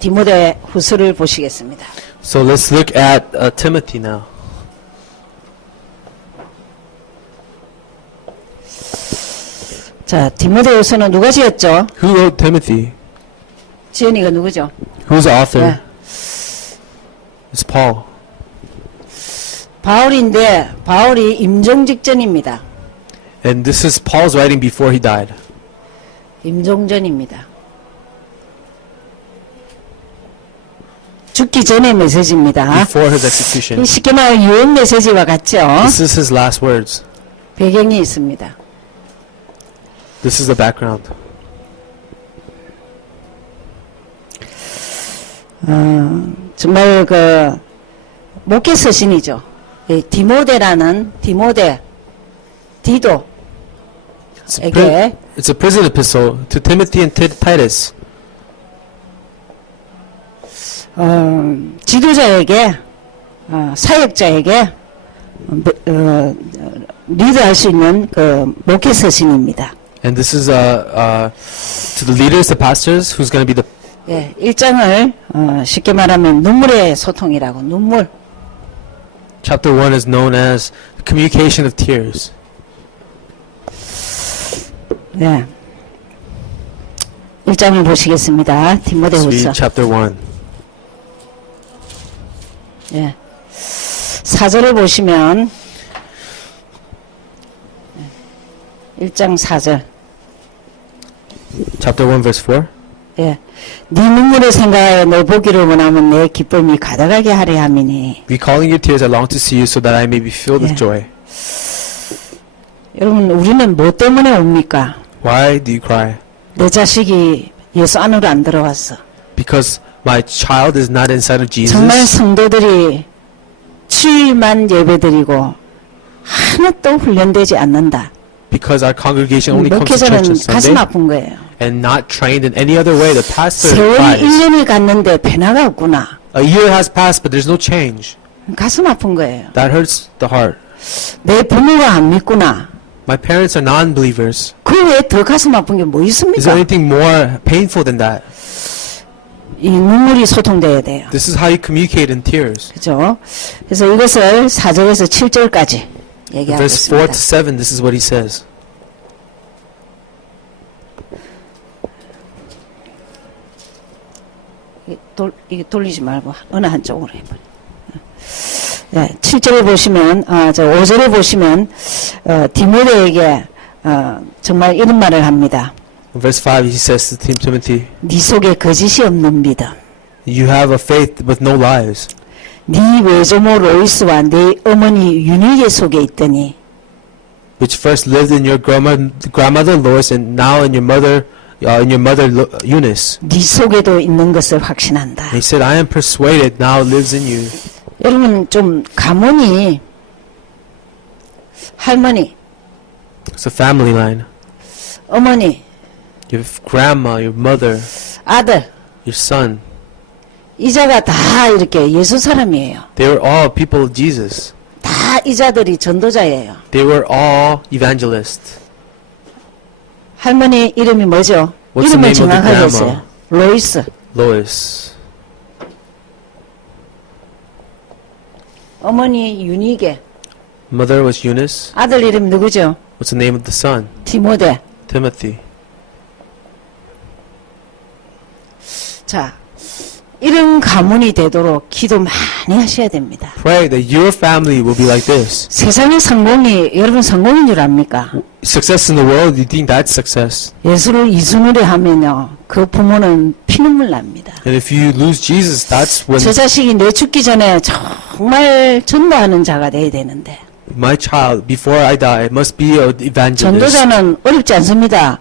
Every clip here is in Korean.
디모데 후서를 보시겠습니다. So let's look at Timothy now. 자, 디모데 후서는 누가 지었죠? Who wrote Timothy? 지은이가 누구죠? Who's the author? 네. It's Paul. 바울인데 바울이 임종 직전입니다. And this is Paul's writing before he died. 임종전입니다. 죽기 전의 메시지입니다. Before his execution. 쉽게 말하면 유언 메시지와 같죠? This is his last words. 배경이 있습니다. This is the background. 정말 그 목회 서신이죠. 디모데라는 디도에게 It's a prison epistle to Timothy and Titus. 지도자에게 사역자에게 리드할 수 있는 그 목회 서신입니다. And this is to the leaders, the pastors, who's going to be the. 예, 1장을 쉽게 말하면 눈물의 소통이라고 눈물. Chapter 1 is known as the communication of tears. 네. 1장을 보시겠습니다. Let's 디모데후서. read chapter 1. 예. 4절을 보시면 1장 4절. Chapter 1 verse 4. 예. 네 눈물을 생각하여 너 보기를 원하면 내 기쁨이 가득하게 하려 함이니. Recalling your tears, I long to see you so that I may be filled with joy. 여러분, 우리는 뭐 때문에 옵니까? Why do you cry? 내 자식이 예수 안으로 안 들어왔어. Because my child is not inside of 정말 Jesus. 성도들이 주일만 예배드리고 하나도 훈련되지 않는다. Because our congregation only comes to 목회자는 church on 가슴 Sunday 아픈 거예요. and not trained in any other way. The pastor 세월이 cries. 1년이 갔는데 변화가 없구나. A year has passed, but there's no change. 가슴 아픈 거예요. That hurts the heart. 내 부모가 안 믿구나. My parents are non-believers. 그 외에 더 가슴 아픈 게 뭐 Is there 있습니까? anything more painful than that? 이 눈물이 소통돼야 돼요. This is how you communicate in tears. 그죠? 그래서 이것을 4절에서 7절까지 얘기하고 Verse 4 있습니다. to 7, this is what he says. 이게 돌리지 말고 어느 한쪽으로 해버려. 네, 7절을 보시면, 5절을 보시면, 디모데에게, 정말 이런 말을 합니다. In verse 5, he says to Timothy, 네 속에 거짓이 없는 믿음. you have a faith with no lies, 네 외조모 로이스와 네 어머니 유니게 속에 있더니, which first lived in your grandmother Lois and now in your mother Eunice. 네 속에도 있는 것을 확신한다. And he said, I am persuaded now it lives in you. 여러분, 좀, 가문이, 할머니, It's a family line. 어머니, Your grandma, your mother, 아들, your son. 이자가 다 이렇게 예수 사람이에요. They were all people of Jesus. 다 이자들이 전도자예요. They were all evangelists. 할머니 이름이 뭐죠? What's the 이름을 name of the 정확하게 grandma? 했어요. 로이스. Lois. 어머니 유니게. Mother was Eunice. 아들 이름 누구죠? What's the name of the son? 디모데. Timothy. 자, 이런 가문이 되도록 기도 많이 하셔야 됩니다. Pray that your family will be like this. 세상의 성공이 여러분 성공인 줄 압니까? Success in the world, you think that's success. 예수를 이순으로 하면요, 그 부모는 피눈물 납니다. And if you lose Jesus, that's when 저 자식이 내 죽기 전에 정말 전도하는 자가 돼야 되는데. my child, before I die, must be an evangelist. 전도자는 어렵지 않습니다.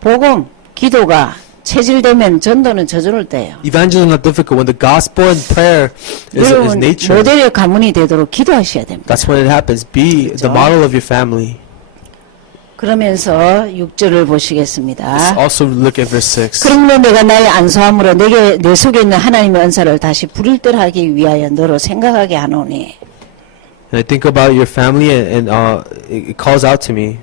복음, 기도가 체질되면 전도는 저절로 돼요. Evangelism is not difficult. When the gospel and prayer is 여러분 nature, 모델의 가문이 되도록 기도하셔야 됩니다. that's when it happens. Be the model of your family. 그러면서 6절을 Let's 보시겠습니다. also look at verse 6. 그러므로 내가 나의 안수함으로 내 속에 있는 하나님의 은사를 다시 불일들하기 위하여 너로 생각하게 하노니. And I think about your family and it calls out to me.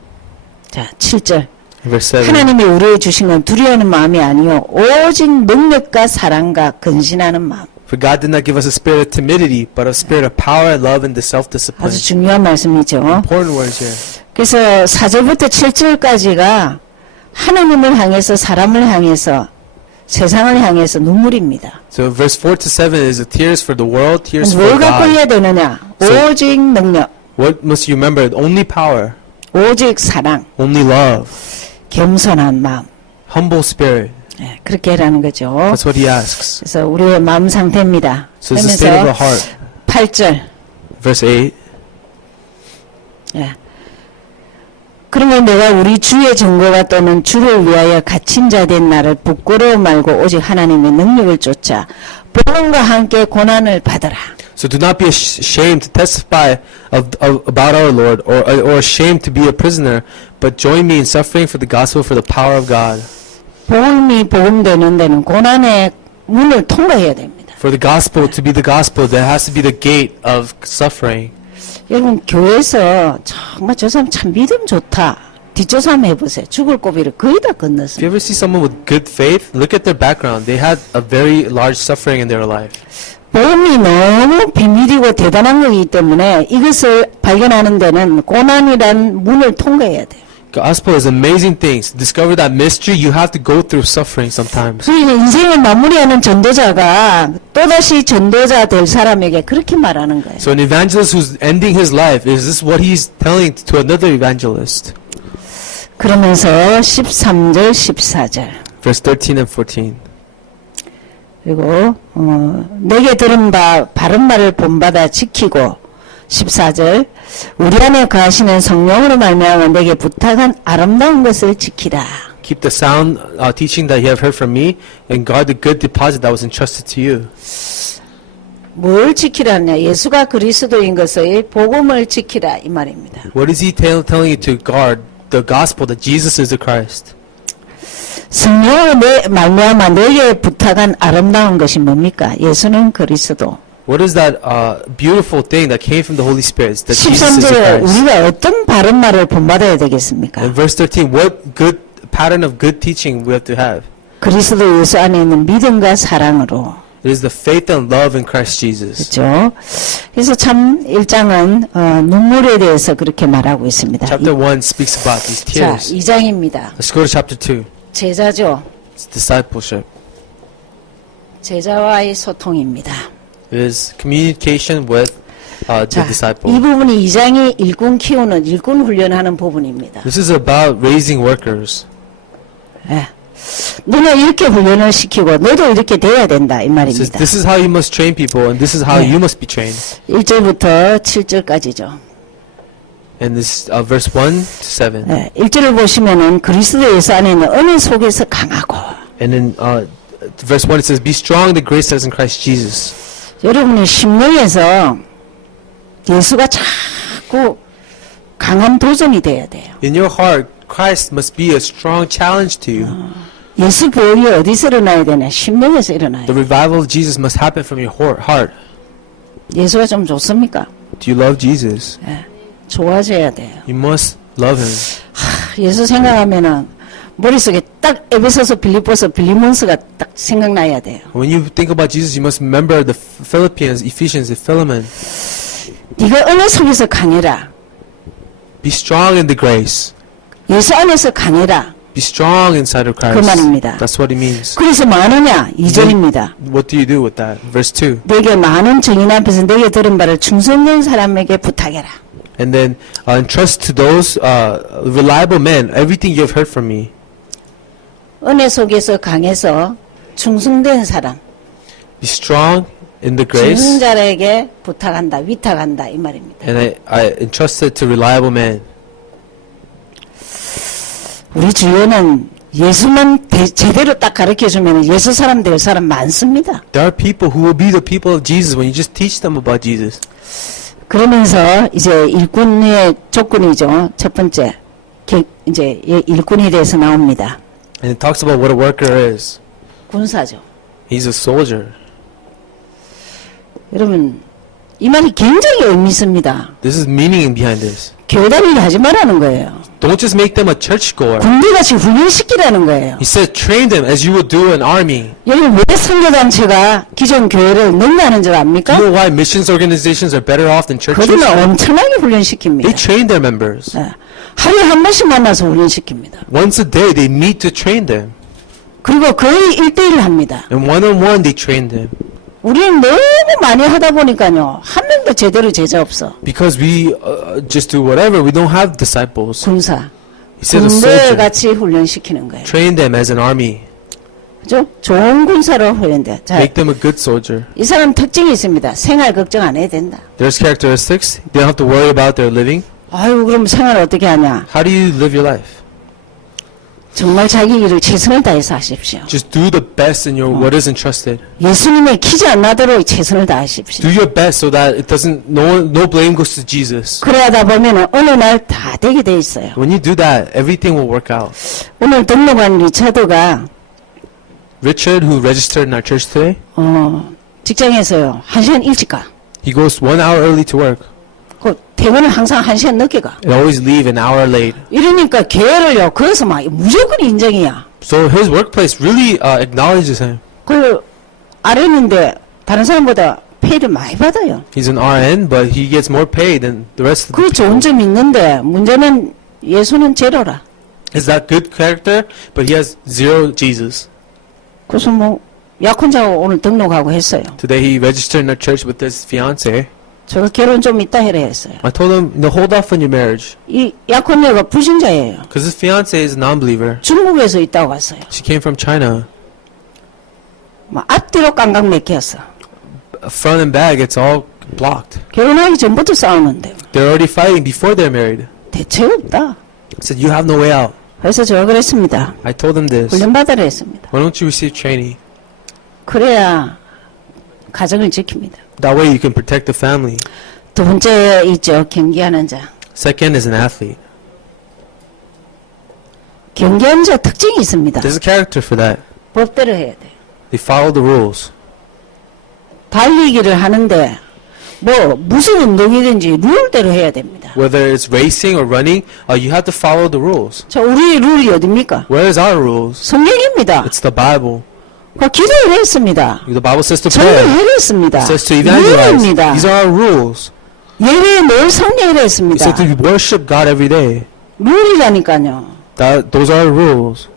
자, 7절. Verse 7. 하나님이 우리에게 주신 건 두려워하는 마음이 아니요 오직 능력과 사랑과 근신하는 마음. For God did not give us a spirit of timidity, but a spirit of power, love, and self-discipline. 아주 중요한 말씀이죠. Important words here. 그래서 4절부터 7절까지가 하나님을 향해서 사람을 향해서 세상을 향해서 눈물입니다. So verse 4 to 7 is the tears for the world, tears for 뭘 갖고 God. 해야 되느냐? So- 오직 능력, What must you remember? Only power, 오직 사랑, only love, 겸손한 마음. humble spirit. 예, 그렇게 해라는 거죠. That's what he asks. 그래서 우리의 마음 상태입니다. So it's the state of the 그러면서 heart. 8절. Verse 8. 예. 그러면 내가 우리 주의 증거가 또는 주를 위하여 갇힌 자 된 나를 부끄러워 말고 오직 하나님의 능력을 쫓아 복음과 함께 고난을 받아라. So do not be ashamed to testify about our Lord, or ashamed to be a prisoner, but join me in suffering for the gospel for the power of God. 복음이 복음되는 데는 고난의 문을 통과해야 됩니다. For the gospel to be the gospel, there has to be the gate of suffering. 여러분 교회에서 정말 저 사람 참 믿음 좋다. 뒷조사 한번 해보세요. 죽을 고비를 거의 다 If you 건넜습니다. ever see someone with good faith, look at their background. They had a very large suffering in their life. 복음이 너무 비밀이고 대단한 거기 때문에 이것을 발견하는 데는 고난이란 문을 통과해야 돼요. Gospel is amazing things. To discover that mystery, you have to go through suffering sometimes. 그래서 인생을 마무리하는 전도자가 또다시 전도자 될 사람에게 그렇게 말하는 거예요. So an evangelist who's ending his life, is this what he's telling to another evangelist? 그러면서 13절, 14절 Verse 13 and 14. 그리고 내게 들은 바른 말을 본받아 지키고 14절 우리 안에 거하시는 성령으로 말미암아 내게 부탁한 아름다운 것을 지키라. Keep the sound teaching that you have heard from me, and guard the good deposit that was entrusted to you. 뭘 지키라냐? 예수가 그리스도인 것의 복음을 지키라 이 말입니다. What is he telling you to guard? The gospel that Jesus is the Christ. 성령으로 말미암아 내게 부탁한 아름다운 것이 뭡니까? 예수는 그리스도. What is that beautiful thing that came from the Holy Spirit? That Jesus is the 13절에 Christ. 우리가 어떤 바른 말을 본받아야 되겠습니까? In verse 13, what good pattern of good teaching we have to have? 그리스도 예수 안에 있는 믿음과 사랑으로. It is the faith and love in Christ Jesus. 그렇죠? 그래서 참 1장은 눈물에 대해서 그렇게 말하고 있습니다. Chapter 1 speaks about these 자, tears. 2장입니다. Let's go to chapter 2. 제자죠. It's discipleship. 제자와의 소통입니다. It is communication with the 자, disciple. 이 부분이 2장이 일꾼 키우는 일꾼 훈련하는 부분입니다. This is about raising workers. 예. 너는 이렇게 훈련을 시키고 너도 이렇게 돼야 된다 이 It says, 말입니다. this is how you must train people, and this is how 네. you must be trained. 1절부터 7절까지죠. And this verse 1 to 7. 예, 1절을 보시면은 그리스도 예수 안에 있는 은혜 속에서 강하고 And in verse 1 it says, be strong in the grace that is in Christ Jesus. 여러분의 심령에서 예수가 자꾸 강한 도전이 돼야 돼요. In your heart, Christ must be a strong challenge to you. 예수 보혈이 어디서 일어나야 되냐? 심령에서 일어나야 The 돼요. revival of Jesus must happen from your heart. 예수가 좀 좋습니까? Do you love Jesus? 예, 좋아져야 돼요. You must love him. 예수 생각하면은 머릿속에 딱 에베소서 빌립보서 빌리몬스가 딱 생각나야 돼요. When you think about Jesus, you must remember the Philippians, Ephesians, and Philemon. 네가 은혜 속에서 강해라. Be strong in the grace. 예수 안에서 강해라. Be strong inside of Christ. 그 말입니다. That's what it means. 그래서 뭐 하느냐? 2절입니다. What do you do with that? Verse 2. 내게 많은 증인 앞에서 내게 들은 바를 충성된 사람에게 부탁해라. And then entrust to those reliable men everything you have heard from me. 은혜 속에서 강해서 충성된 사람, Be strong in the grace. 증자에게 부탁한다, 위탁한다 이 말입니다. And I entrust it to reliable men. 우리 주변은 예수만 제대로 딱 가르쳐주면 예수 사람 될 사람 많습니다. There are people who will be the people of Jesus when you just teach them about Jesus. 그러면서 이제 일꾼의 조건이죠. 첫 번째, 이제 일꾼에 대해서 나옵니다. And it talks about what a worker is. 군사죠. He's a soldier. 여러분, 이 말이 굉장히 의미 있습니다. This is meaning behind this. 교회 다니기 하지 말라는 거예요. Don't just make them a churchgoer. 군대같이 훈련시키라는 거예요. He said, train them as you would do an army. 여기 왜 선교단체가 기존 교회를 능가하는 줄 You 압니까? know why missions organizations are better off than churches? 그들은 엄청나게 훈련시킵니다. They train their members. 예. 하루에 한 번씩 만나서 훈련시킵니다. Once a day, they meet to train them. 그리고 거의 1대1 합니다. And one-on-one, they train them. 우리는 너무 많이 하다 보니까요. 한 명도 제대로 제자 없어. Because we just do whatever. We don't have disciples. 군사. He says a soldier. 군대같이 훈련시키는 거예요. Train them as an army. 그죠? 좋은 군사로 훈련돼. 자, Make them a good soldier. 이 사람 특징이 있습니다. 생활 걱정 안 해도 된다. There's characteristics. They don't have to worry about their living. 아유, 그럼 생활 어떻게 하냐? How do you live your life? 정말 자기 일을 최선을 다해서 하십시오. Just do the best in your what is entrusted. 예수님의 키지 안 나도록 최선을 다하십시오. Do your best so that it doesn't. No blame goes to Jesus. 그래야다 보면 어느 날 다 되게 돼 있어요. When you do that, everything will work out. 오늘 등록한 리차드가 Richard, who registered in our church today, 직장에서요 1시간 일찍 가. he goes 1 hour early to work 그 퇴근을 항상 1시간 늦게 가. and always leave an hour late. 이러니까 교회를요 거기서 막 무조건 인정이야. So his workplace really acknowledges him. 그 아래는데 다른 사람보다 페이를 많이 받아요. He's an RN, but he gets more pay than the rest of the 그 좋은 people. 점이 있는데 문제는 예수는 제로라. Is that good character? But he has zero Jesus. 그래서 뭐 약혼자하고 오늘 등록하고 했어요. Today he registered in our church with his fiance. 제가 결혼 좀 이따 해라 했어요. I told him, no, hold off on your marriage. 이 약혼녀가 불신자예요. Because his fiance is a non-believer. 중국에서 있다고 왔어요. She came from China. 막 앞뒤로 깡깡 맥혔어. Front and back, it's all blocked. 결혼하기 전부터 싸우는데 They're already fighting before they're married. 대책 없다. I said, you have no way out. 그래서 제가 그랬습니다. I told them this. 훈련받으라 했습니다. Why don't you receive training? 그래야 가정을 지킵니다. That way you can protect the family. 두 번째 있죠. 경기하는 자. Second is an athlete. 경기하는 자 특징이 있습니다. There's a character for that. 법대로 해야 돼. They follow the rules. 달리기를 하는데 무슨 운동이든지 룰대로 해야 됩니다. Whether it's racing or running, you have to follow the rules. 자, 우리 룰이 어딥니까? Where is our rules? 성경입니다. It's the Bible. 기도를 했습니다. The Bible says to pray. 전도를 했습니다. It says to evangelize. 룰입니다. These are our rules. 예배에 늘 성례를 It 했습니다. says to worship God every day. 룰이라니까요. Those are our rules.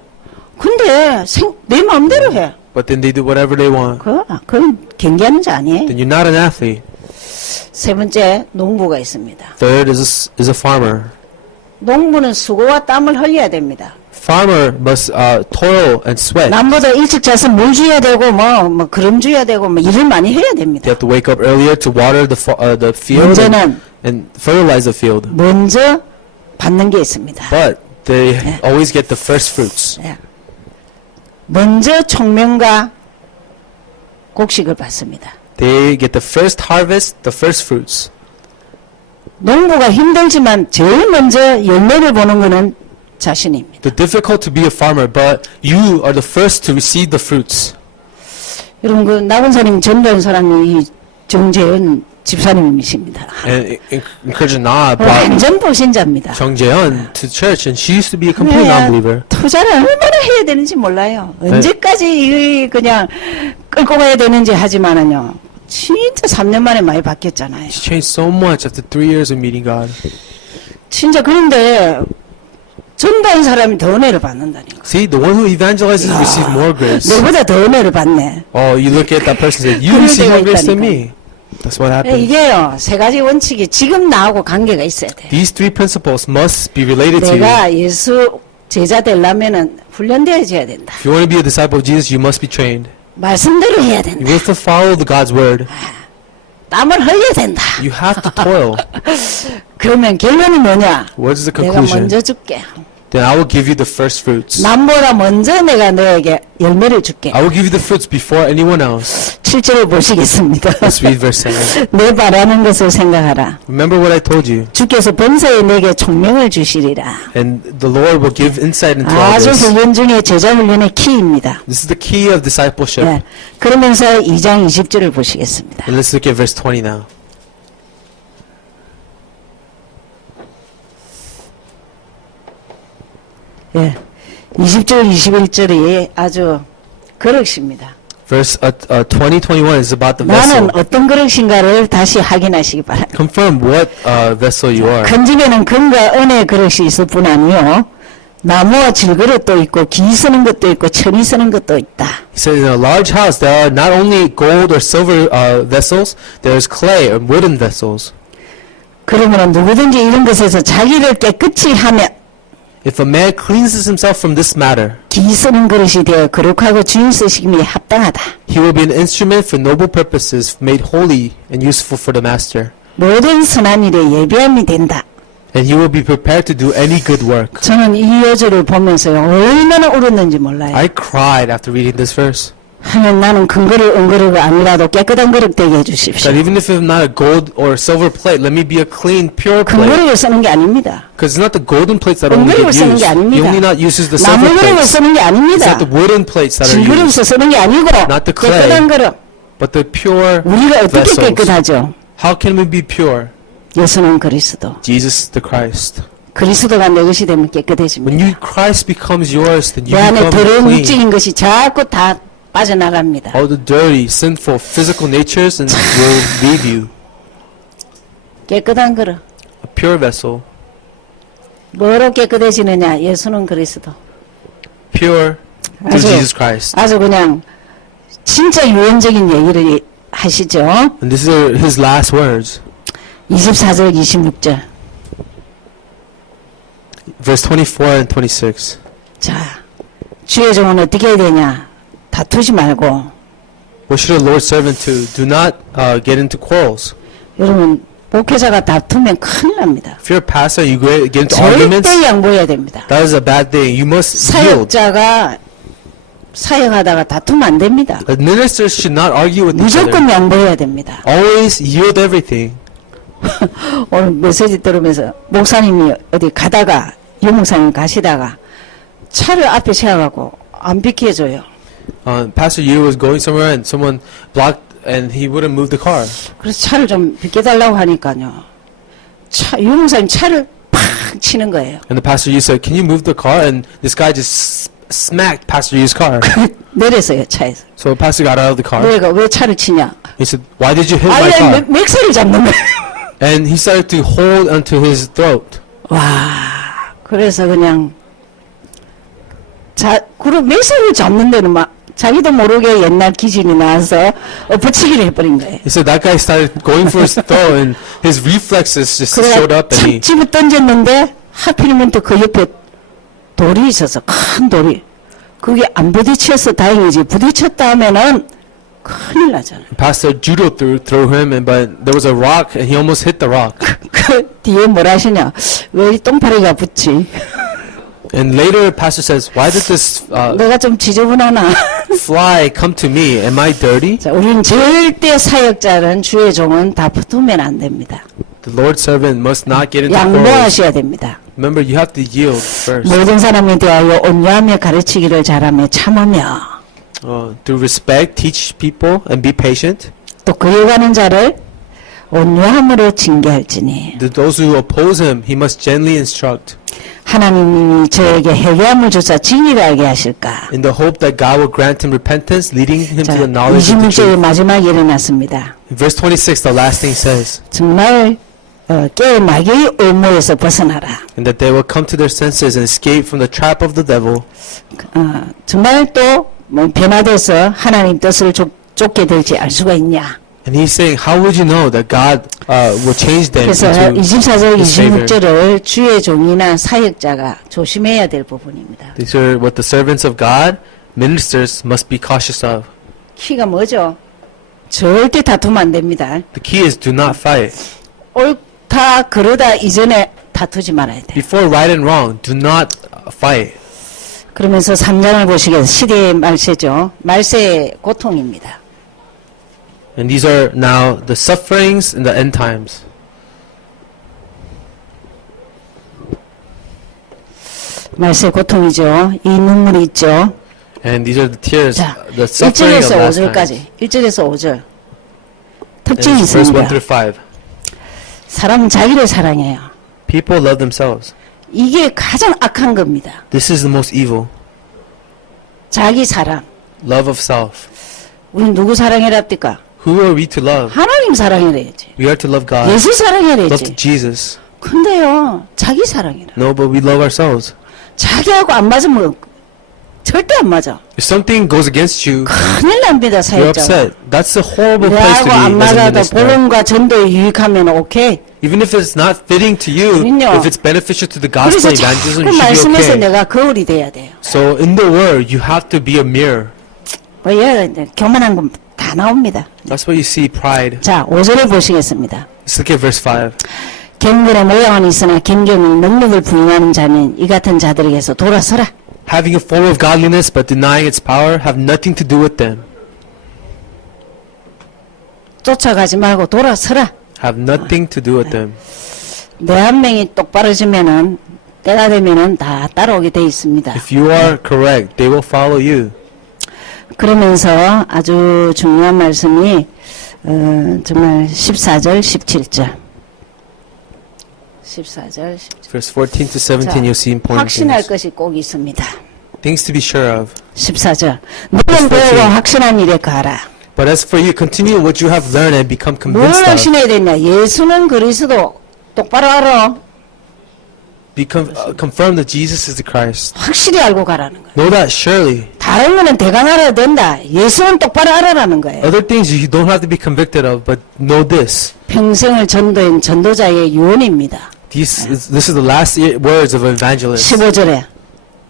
근데 내 마음대로 해. But then they do whatever they want. 그건 경기하는 자 아니에요. Then you're not an athlete. 세 번째 농부가 있습니다. Third is a farmer. 농부는 수고와 땀을 흘려야 됩니다. Farmer must toil and sweat. 남보다 일찍 자서 물 줘야 되고 뭐 그름 줘야 되고 뭐 일을 많이 해야 They 됩니다. have to wake up earlier to water the field 문제는 and fertilize the field. 먼저 받는 게 있습니다. But they always get the first fruits. 예. 먼저 총명과 곡식을 받습니다. They get the first harvest, the first fruits. 농부가 힘들지만 제일 먼저 열매를 보는 것은 자신입니다. It's difficult to be a farmer, but you are the first to receive the fruits. 여러분 그 나군사님 전도한 사람이 이 정재은 집사님이십니다. And encouraging Na brought 완전 불신자입니다. Jung Jae-eun to church, and she used to be a complete 그래야 non-believer. 투자를 얼마나 해야 되는지 몰라요. 언제까지 그냥 끌고 가야 되는지 하지만은요. 진짜 3년 만에 많이 바뀌었잖아요. She changed so much after 3 years of meeting God. 진짜 그런데 전도한 사람이 더 은혜를 받는다니까. See, the one who evangelizes receives more grace. 내보다 더 은혜를 받네. Oh, you look at that person and say, you 그럴 receive more 때가 grace than 있다니까. me. That's what happens. 이게요. 세 가지 원칙이 지금 나하고 관계가 있어야 돼. These 3 principles must be related to you. 내가 예수 제자 되려면은 훈련되어져야 된다. If you want to be a disciple of Jesus, you must be trained. 말씀대로 해야 You 된다. have to follow God's word. 땀을 흘려야 된다. You have to toil. 그러면 결론이 뭐냐? What is the 내가 conclusion? 먼저 줄게. Then I will give you the first fruits. 남보다 먼저 내가 너에게 열매를 줄게. I will give you the fruits before anyone else. 7절을 보시겠습니다. Let's read verse 7. 내 바라는 것을 생각하라. Remember what I told you. 주께서 범사에 내게 총명을 주시리라. And the Lord will give insight into all 아주 this. 훈련 중에 제자 훈련의 키입니다. This is the key of discipleship. 네. 그러면서 2장 20절을 보시겠습니다. And let's look at verse 20 now. 예. 20절, 21절이 아주 그릇입니다. Verse 20, 21 is about the vessel. 나는 어떤 그릇인가를 다시 확인하시기 바랍니다. Confirm what vessel you are. 큰 집에는 금과 은의 그릇이 있을 뿐 아니요 나무와 질그릇도 있고 기 쓰는 것도 있고 천이 쓰는 것도 있다. He says, in a large house there are not only gold or silver vessels, there is clay or wooden vessels. 그러므로 누구든지 이런 것에서 자기를 깨끗이 하면 If a man cleanses himself from this matter, 기 쓰는 그릇이 되어 거룩하고 주인 쓰시기에 합당하다. he will be an instrument for noble purposes, made holy and useful for the master. 모든 선한 일에 예비함이 된다. And he will be prepared to do any good work. 저는 이 여절을 보면서 얼마나 울었는지 몰라요. I cried after reading this verse. 하면 나는 큰 그릇, 은그릇이 아니라도 깨끗한 그릇 되게 해주십시오. That even if I'm not a gold or silver plate, let me be a clean, pure 큰 plate. 그릇을 쓰는 게 아닙니다. Because it's not the golden plates that only 은그릇을 get 쓰는 used. 게 아닙니다. He only not uses the 나무 silver 그릇을 plates. 쓰는 게 It's 아닙니다. not the wooden plates that are 질그릇을 used, 쓰는 게 아니고 Not the clay. 깨끗한 그릇. but the pure 우리가 어떻게 vessels. 깨끗하죠? How can we be pure? 예수는 그리스도. Jesus the Christ. 그리스도가 내 것이 되면 깨끗해집니다. When you Christ becomes yours, then you 내 안에 become 더러운 clean. 육적인 것이 자꾸 다 빠져나갑니다. All the dirty, sinful, physical natures and will leave you. 깨끗한 그릇. A pure vessel, 뭐로 깨끗해지느냐? 예수는 그리스도. pure through 아주, Jesus Christ. 아주 그냥 진짜 유언적인 얘기를 하시죠. And these are his last words. 24절, 26절. Verse 24 and 26. 자, 주의 종은 어떻게 해야 되냐? 다투지 말고. What should a Lord's servant do? Do not get into quarrels. 여러분, 목회자가 다투면 큰일 납니다. If you're a pastor, you get into arguments, 절대 양보해야 됩니다. that is a bad thing. You must yield. 사역자가 사역하다가 다투면 안 됩니다. Ministers should not argue with each other. 무조건 양보해야 됩니다. Always yield everything. 오늘 메시지 들으면서 목사님이 어디 가다가 유목사님 가시다가 차를 앞에 세워갖고 안 비켜줘요. Pastor Yu was going somewhere and someone blocked and he wouldn't move the car. 그래서 차를 좀 비켜달라고 하니까요. 유목사님 차를 팍 치는 거예요. And the Pastor Yu said, "Can you move the car?" And this guy just smacked Pastor Yu's car. 내렸어요, 차에서. So Pastor got out of the car. 내가 왜 차를 치냐? He said, "Why did you hit my 아예 car?" 맥살을 잡는 거예요. And he started to hold onto his throat. 와, 그래서 그냥 그리고 맥살을 잡는 데는 막 자기도 모르게 옛날 기준이 나와서 엎어치기를 해버린 거예요. He said that guy started going for his throat and his reflexes just showed up and he 집어 던졌는데 하필이면 또 그 옆에 돌이 있어서 큰 돌이 그게 안 부딪혀서 다행이지 부딪혔다 하면은 큰일 나잖아요. Pastor judo threw him, but there was a rock and he almost hit the rock. 그 뒤에 뭐라 하시냐? 왜 이 똥파리가 붙지? And later, Pastor says, "Why did this 내가 좀 지저분하나? fly come to me? Am I dirty?" 자, 우리는 절대 사역자는 주의 종은 다 붙으면 안 됩니다. The Lord's servant must not get into quarrels. 양보하셔야 됩니다. Remember, you have to yield first. 모든 사람에 대하여 온유하며 가르치기를 잘하며 참으며 Through respect, teach people and be patient. 또 그려가는 자를 온유함으로 징계할지니 Those who oppose him, he must gently instruct, 하나님이 저에게 회개함을 주사 진리하게 하실까. in the hope that God will grant him repentance, leading him 자, to the knowledge of the 26절의 truth. 마지막에 일어났습니다. In verse 26, the last thing says, 정말 깨의 마귀의 올무에서 벗어나라. and that they will come to their senses and escape from the trap of the devil. 정말 또 뭐 변화돼서 하나님 뜻을 쫓게 될지 알 수가 있냐. And he's saying, how would you know that God will change them 그래서 into 24절, his favor? 26절을 주의 종이나 사역자가 조심해야 될 부분입니다. These are what the servants of God, ministers, must be cautious of. 키가 뭐죠? 절대 다투면 안 됩니다. The key is do not fight. 옳다 그러다 이전에 다투지 말아야 돼요. Before right and wrong, do not fight. 그러면서 3장을 보시겠어요. 시대의 말세죠. 말세의 고통입니다. And these are now the sufferings in the end times. 말세 고통이죠. 이 눈물이 있죠. And these are the tears, 자, the suffering of 1절에서 last 5절까지. times. 1절에서 5절. And 특징이 it's verse 1 있습니다. through 5. 사람은 자기를 사랑해요. People love themselves. 이게 가장 악한 겁니다. This is the most evil. 자기 사랑. Love of self. 우리 누구 사랑해랍니까? Who are we to love? 하나님 사랑해야지. We are to love God. 예수 Love 사랑해야지. Jesus. 근데요, 자기 사랑이라. No, but we love ourselves. 자기하고 안 맞으면 절대 안 맞아. If something goes against you, 큰일 납니다, you're 사역자. upset. That's a horrible place to 내하고 안 be as a 맞아도 minister. 복음과 전도에 유익하면 오케이. Even if it's not fitting to you, 그럼요. if it's beneficial to the gospel 그래서 evangelism, 자꾸 you should 말씀에서 be okay. 내가 거울이 돼야 돼요. So in the word, you have to be a mirror. 뭐, 교만한 건 다 나옵니다. That's why you see pride. 자, 5절을 보시겠습니다. Let's look at verse 5. 경건의 모양은 있으나 경경의 능력을 부인하는 자는 이 같은 자들에게서 돌아서라. Having a form of godliness but denying its power, have nothing to do with them. 쫓아가지 말고 돌아서라. Have nothing to do with them. 내 한 명이 똑바로지면은 때가 되면은 다 따라오게 돼 있습니다. If you are correct, they will follow you. 그러면서 아주 중요한 말씀이 정말 14절, 17절. 14절, 17절. Verse 14 to 17, you'll see important 확신할 things. 것이 꼭 있습니다. Things to be sure of. 14절. 너는 배우고 확신한 일에 가라. But as for you, continue what you have learned and become 뭘 convinced of. 확신해야 되냐? 예수는 그리스도. 똑바로 알아. Confirm that Jesus is the Christ. 확실히 알고 가라는 거야. Know that surely. 다른 거는 대강 알아야 된다. 예수는 똑바로 알아라는 거예요. Other things you don't have to be convicted of, but know this. 평생을 전도한 전도자의 유언입니다. This is the last words of an evangelist. 15절에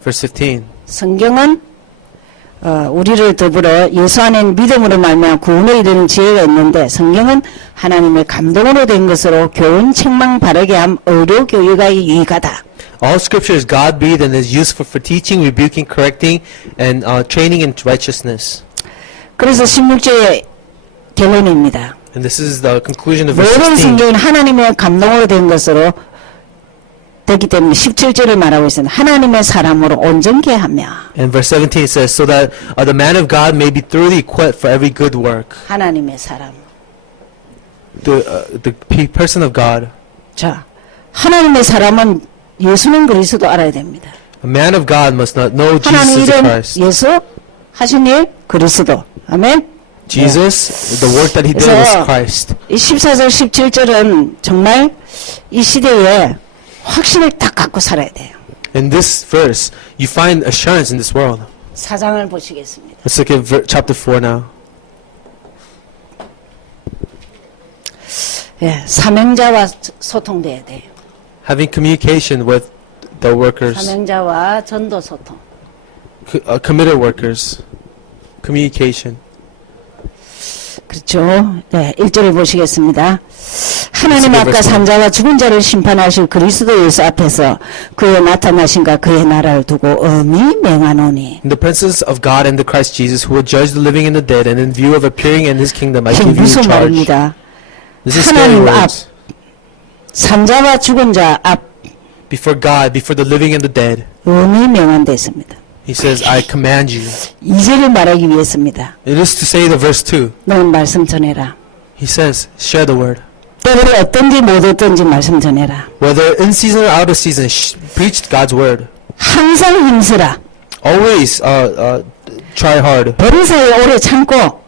Verse 15. 성경은 우리를 더불어 예수 안에 믿음으로 말미암아 구원에 이르는 지혜가 있는데 성경은 하나님의 감동으로 된 것으로 교훈 책망 바르게 함 의료 교육에 유익하다. All scripture is God-breathed and is useful for teaching, rebuking, correcting, and training in righteousness. 그래서 16절의 결론입니다. And this is the conclusion of verse 모든 16. 성경은 하나님의 감동으로 된 것으로 되기 때문에 17절을 말하고 있습니다. 하나님의 사람으로 온전케 하며 And verse 17 says, so that the man of God may be thoroughly equipped for every good work. 하나님의 사람. The person of God. 자, 하나님의 사람은 예수는 그리스도 알아야 됩니다. A man of God must not know Jesus 하나님 is the 이름 Christ. 예수 하신 일 그리스도. 아멘. Jesus, the work that he did was Christ. 이 14절 17절은 정말 이 시대에 확신을 딱 갖고 살아야 돼요. In this verse, you find assurance in this world. 4장을 보시겠습니다. Let's look at chapter 4 now. 예, 사명자와 소통돼야 돼요. Having communication with the workers, 사명자와 전도 소통. committed workers. Communication. 그렇죠. 네, 1절을 보시겠습니다. 하나님 앞과 verse one. 산자와 죽은 자를 심판하실 그리스도 예수 앞에서 그의 나타나신가 그의 나라를 두고 엄히 맹하노니. In the presence of God and the Christ Jesus, who will judge the living and the dead, and in view of appearing in his kingdom, I 이게 give you 무슨 charge. 말입니다. This is scary 하나님 앞, words. 산자와 죽은 자 앞, Before God, before the living and the dead. 엄히 맹한 데습니다. He says, I command you. 2절을 말하기 위해서입니다. It is to say the verse 2. 너는 말씀 전해라. He says, share the word. 때문에 어떤지 못 어떤지 말씀 전해라. Whether in season or out of season, preach God's word. 항상 힘쓰라. Always try hard. 범사에 오래 참고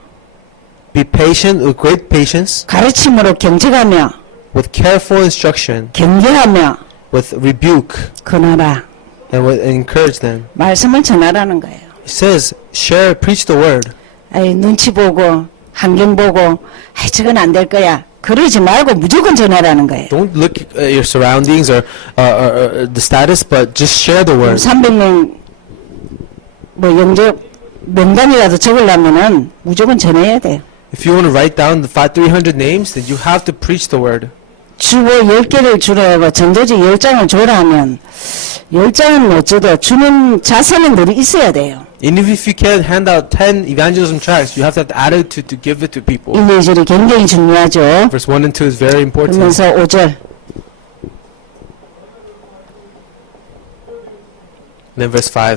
Be patient with great patience, 가르침으로 경직하며 with careful instruction, 경계하며 with rebuke, 권하라. and with encourage them. 말씀을 전하라는 거예요. He says, share, preach the word. 아이, 눈치 보고 환경 보고 아이, 저건 안 될 거야. 그러지 말고 무조건 전하라는 거예요. Don't look at your surroundings or the status, but just share the word. 300명 뭐 영접 명단이라도 적으려면은 무조건 전해야 돼요. If you want to write down the 300 names, then you have to preach the word. 주보 10개를 주라 하고 전도지 10장을 줘라 하면 10장은 못 줘도 주는 자세는 늘 있어야 돼요. And if you can't hand out 10 evangelism tracts, you have to have the attitude to give it to people. 1, 2절이 굉장히 중요하죠. Verse 1 and 2 is very important. 그러면서 5절 And then verse 5.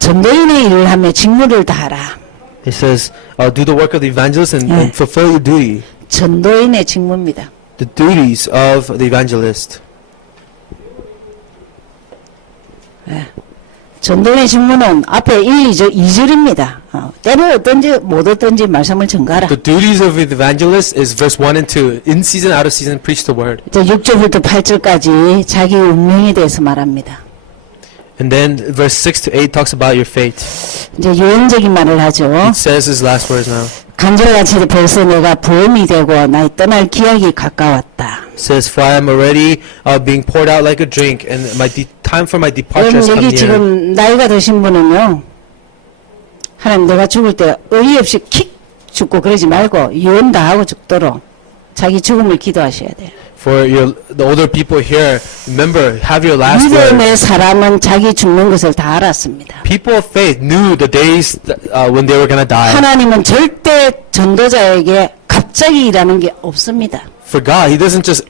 전도인의 일을 하며 직무를 다하라. It says, do the work of the evangelist and fulfill your duty. 전도인의 직무입니다. The duties of the evangelist. 전도의 직무는 앞에 2절입니다. 때를 얻든지 못 얻든지 말씀을 전가하라. The duties of the evangelist is verse 1 and 2. In season, out of season, preach the word. 이제 6절부터 8절까지 자기 운명에 대해서 말합니다. And then verse 6 to 8 talks about your fate. 이제 유언적인 말을 하죠. It says his last words now. 간절같이 벌써 내가 보험이 되고 나의 떠날 기약이 가까웠다. It says, For I am already being poured out like a drink, and my time for my departure has 여러분 come 여기 near. 지금 나이가 드신 분은요. 하나님 내가 죽을 때 어이없이 킥 죽고 그러지 말고 유언 다 하고 죽도록 자기 죽음을 기도하셔야 돼요. For the older people here, remember, have your last word. 믿음의 사람은 자기 죽는 것을 다 알았습니다. People of faith knew the days when they were going to die. 하나님은 절대 전도자에게 갑자기 일하는 게 없습니다. For God, He doesn't just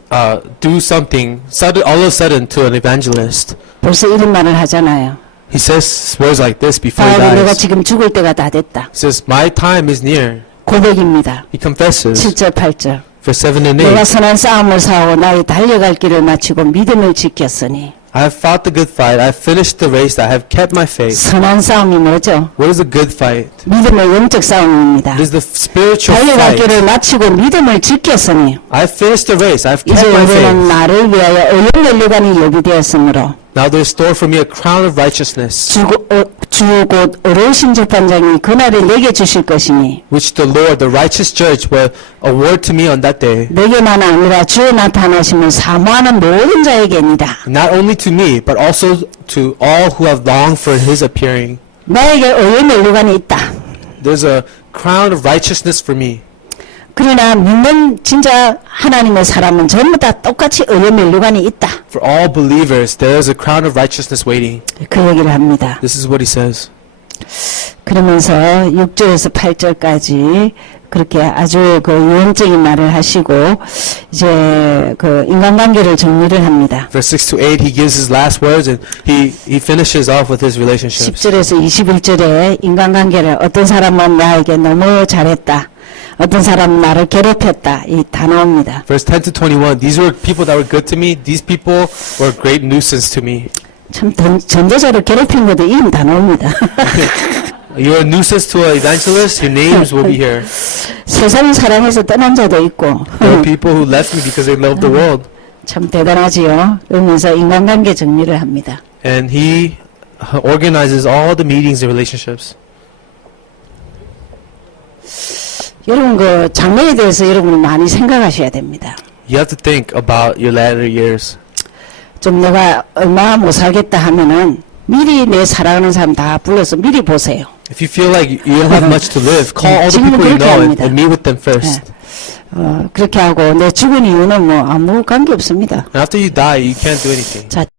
do something all of a sudden to an evangelist. 벌써 이런 말을 하잖아요. He says words like this before he 바울이 내가 dies. 지금 죽을 때가 다 됐다. He says, My time is near. 고백입니다. He confesses. 7절 8절. Verse 7 and 내가 8. 선한 싸움을 싸우고 나의 달려갈 길을 마치고 믿음을 지켰으니. I have fought the good fight. I have finished the race. I have kept my faith. 선한 싸움이 뭐죠? What is a good fight? 믿음의 영적 싸움입니다. It is the spiritual 달려갈 fight. 길을 마치고 믿음을 지켰으니. I have finished the race. I have 이제 kept my 우리는 faith. 나를 위하여 의의 면류관이 예비되었으므로 Now there is stored for me a crown of righteousness, 주 곧 어르신 재판장이 그날에 내게 주실 것이니 which the Lord, the righteous judge, will award to me on that day. 내게만 아니라 주의 나타나심을 사모하는 모든 자에게니라. Not only to me, but also to all who have longed for His appearing. 나에게 의의 면류관이 있다. There's a crown of righteousness for me. 그러나 믿는 진짜 하나님의 사람은 전부 다 똑같이 의의 면류관이 있다. For all believers, there is a crown of righteousness waiting. 그 얘기를 합니다. This is what He says. 그러면서 6절에서 8절까지 그렇게 아주 그 유언적인 말을 하시고 이제 그 인간관계를 정리를 합니다. Verse 6 to 8, He gives His last words, and He finishes off with His relationships. 10절에서 21절에 인간관계를 어떤 사람은 나에게 너무 잘했다. 어떤 사람은 나를 괴롭혔다. 이 다 나옵니다. Verse 10 to 21, these were people that were good to me. These people were a great nuisance to me. 참 전도자를 괴롭힌 것도 이름 다 나옵니다. You're a nuisance to an evangelist, your names will be here. 세상 사랑해서 떠난 자도 있고 There are people who left me because they loved the world. 참 대단하지요. 그러면서 인간관계 정리를 합니다. And He organizes all the meetings and relationships. 여러분 그 장래에 대해서 여러분이 많이 생각하셔야 됩니다. You have to think about your latter years. 좀 내가 얼마 못 살겠다 하면은 미리 내 사랑하는 사람 다 불러서 미리 보세요. If you feel like you don't have much to live, call all the 지금은 people you 그렇게 know 합니다. and meet with them first. 그렇게 하고 내 죽은 이유는 뭐 아무 관계 없습니다. And after you die, you can't do anything. 자,